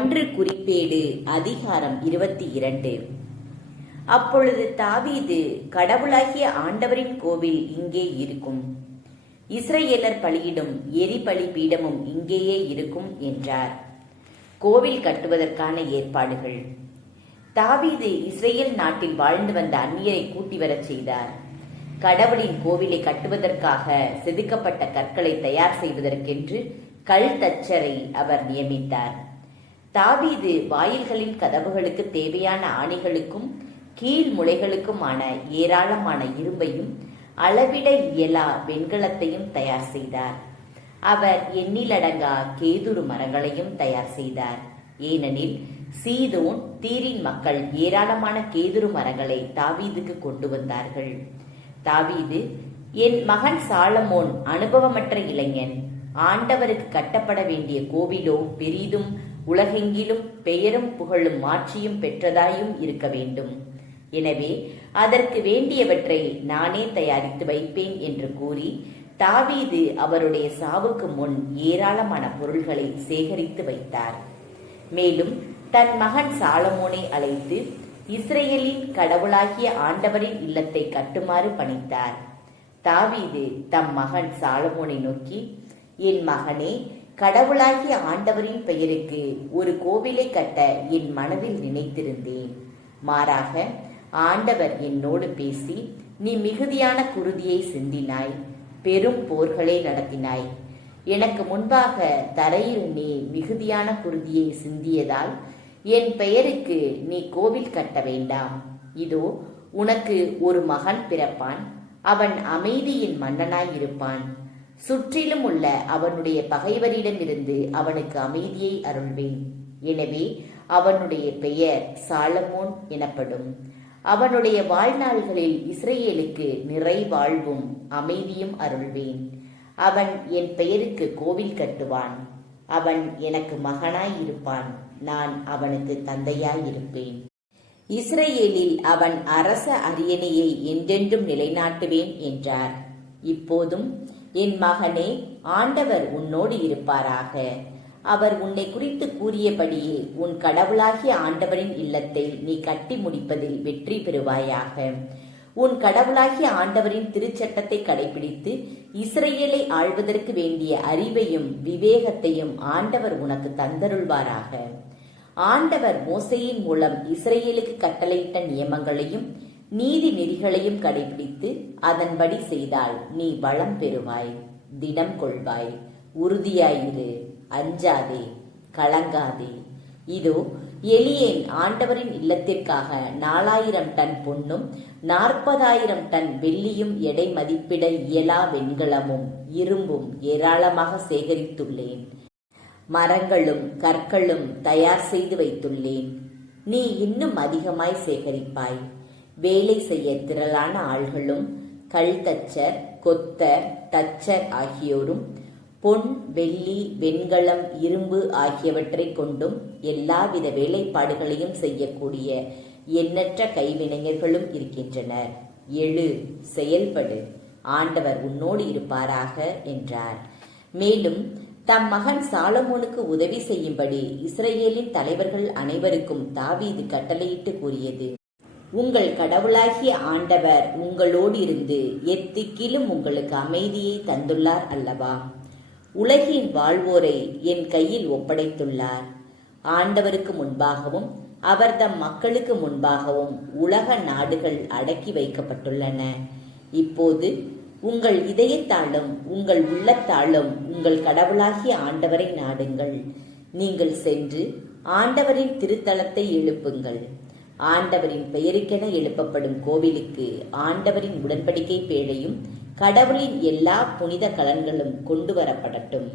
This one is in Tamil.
ஒன்று குறிப்பேடு அதிகாரம் 22. அப்பொழுது தாவீது, கடவுளாகிய ஆண்டவரின் கோவில் இங்கே இருக்கும், இஸ்ரவேலர் பலியிடும் எரிபலி பீடமும் இங்கேயே இருக்கும் என்றார். கோவில் கட்டுவதற்கான ஏற்பாடுகள். தாவீது இஸ்ரேல் நாட்டில் வாழ்ந்து வந்த அந்நியரை கூட்டி வரச் செய்தார். கடவுளின் கோவிலை கட்டுவதற்காக செதுக்கப்பட்ட கற்களை தயார் செய்வதற்கென்று கல் தச்சரை அவர் நியமித்தார். தாவீது வாயில்களின் கதவுகளுக்கு தேவையான ஆணிகளுக்கும் கீழ் முளைகளுக்குமான ஏராளமான இரும்பையும் அளவிட இயலா வெண்கலத்தையும் தயார் செய்தார். அவர் எண்ணிலடங்கா கேதுரு மரங்களையும் தயார் செய்தார். ஏனெனில் சீதோன் தீரின் மக்கள் ஏராளமான கேதுரு மரங்களை தாவீதுக்கு கொண்டு வந்தார்கள். தாவீது, என் மகன் சாலமோன் அனுபவமற்ற இளைஞன். ஆண்டவருக்கு கட்டப்பட வேண்டிய கோவிலோ பெரிதும் உலகெங்கிலும் பெயரும் புகழும் மாட்சியும் பெற்றதாயும் இருக்க வேண்டும். எனவே அதற்கு வேண்டியவற்றை நானே தயாரித்து வைப்பேன் என்று கூறி தாவீது அவருடைய சாவுக்கு முன் ஏராளமான பொருள்களை சேகரித்து வைத்தார். மேலும் தன் மகன் சாலமோனை அழைத்து இஸ்ரேலின் கடவுளாகிய ஆண்டவரின் இல்லத்தை கட்டுமாறு பணித்தார். தாவீது தம் மகன் சாலமோனை நோக்கி, என் மகனே, கடவுளாகிய ஆண்டவரின் பெயருக்கு ஒரு கோவிலை கட்ட என் மனதில் நினைத்திருந்தேன். மாறாக ஆண்டவர் என்னோடு பேசி, நீ மிகுதியான குருதியை சிந்தினாய், பெரும் போர்களை நடத்தினாய். எனக்கு முன்பாக தரையில் நீ மிகுதியான குருதியை சிந்தியதால் என் பெயருக்கு நீ கோவில் கட்ட வேண்டாம். இதோ உனக்கு ஒரு மகன் பிறப்பான், அவன் அமைதியின் மன்னனாயிருப்பான். சுற்றிலும் உள்ள அவனுடைய பகைவரிடமிருந்து அவனுக்கு அமைதியை அருள்வேன். எனவே அவனுடைய பெயர் சாலமோன் எனப்படும். அவனுடைய வாழ்நாள்களில் இஸ்ரேலுக்கு நிறைவாழ்வும் அமைதியும் அருள்வேன். அவன் என் பெயருக்கு கோவில் கட்டுவான். அவன் எனக்கு மகனாயிருப்பான், நான் அவனுக்கு தந்தையாயிருப்பேன். இஸ்ரேலில் அவன் அரச அரியணையை என்றென்றும் நிலைநாட்டுவேன் என்றார். இப்போதும் என் மகனே, ஆண்டவர் உன்னோடு இருப்பாராக. அவர் உன்னை குறித்து கூறியபடியே உன் கடவுளாகிய ஆண்டவரின் இல்லத்தை நீ கட்டி முடிப்பதில் வெற்றி பெறுவாயாக. உன் கடவுளாகிய ஆண்டவரின் திருச்சட்டத்தை கடைபிடித்து இஸ்ரேலை ஆள்வதற்கு வேண்டிய அறிவையும் விவேகத்தையும் ஆண்டவர் உனக்கு தந்தருள்வாராக. ஆண்டவர் மோசேயின் மூலம் இஸ்ரேலுக்கு கட்டளையிட்ட நியமங்களையும் நீதி நெறிகளையும் கடைபிடித்து அதன்படி செய்தால் நீ வளம் பெறுவாய், திடம் கொள்வாய். உறுதியாயிரு, அஞ்சாதே, கலங்காதே. இதோ எலியேன் ஆண்டவரின் இல்லத்திற்காக 4000 டன் பொன்னும் 40,000 டன் வெள்ளியும் எடை மதிப்பிட இயலா வெண்கலமும் இரும்பும் ஏராளமாக சேகரித்துள்ளேன். மரங்களும் கற்களும் தயார் செய்து வைத்துள்ளேன். நீ இன்னும் அதிகமாய் சேகரிப்பாய். வேலை செய்ய திரளான ஆள்களும் கல் தச்சர், கொத்தர், தச்சர் ஆகியோரும் பொன், வெள்ளி, வெண்கலம், இரும்பு ஆகியவற்றை கொண்டும் எல்லாவித வேலைப்பாடுகளையும் செய்யக்கூடிய எண்ணற்ற கைவினைஞர்களும் இருக்கின்றனர். எழு, செயல்படு, ஆண்டவர் உன்னோடு இருப்பாராக என்றார். மேலும் தம் மகன் சாலமோனுக்கு உதவி செய்யும்படி இஸ்ரேலின் தலைவர்கள் அனைவருக்கும் தாவீது கட்டளையிட்டு கூறியது, உங்கள் கடவுளாகிய ஆண்டவர் உங்களோடு இருந்து எத்திக்கிலும் உங்களுக்கு அமைதியை தந்துள்ளார் அல்லவா? உலகின் வாழ்வோரை என் கையில் ஒப்படைத்துள்ளார். ஆண்டவருக்கு முன்பாகவும் அவர் தம் மக்களுக்கு முன்பாகவும் உலக நாடுகள் அடக்கி வைக்கப்பட்டுள்ளன. இப்போது உங்கள் இதயத்தாலும் உங்கள் உள்ளத்தாலும் உங்கள் கடவுளாகிய ஆண்டவரை நாடுங்கள். நீங்கள் சென்று ஆண்டவரின் திருத்தலத்தை எழுப்புங்கள். ஆண்டவரின் பெயருக்கென எழுப்பப்படும் கோவிலுக்கு ஆண்டவரின் உடன்படிக்கை பேழையும் கடவுளின் எல்லா புனித கலன்களும் கொண்டு வரப்படட்டும்.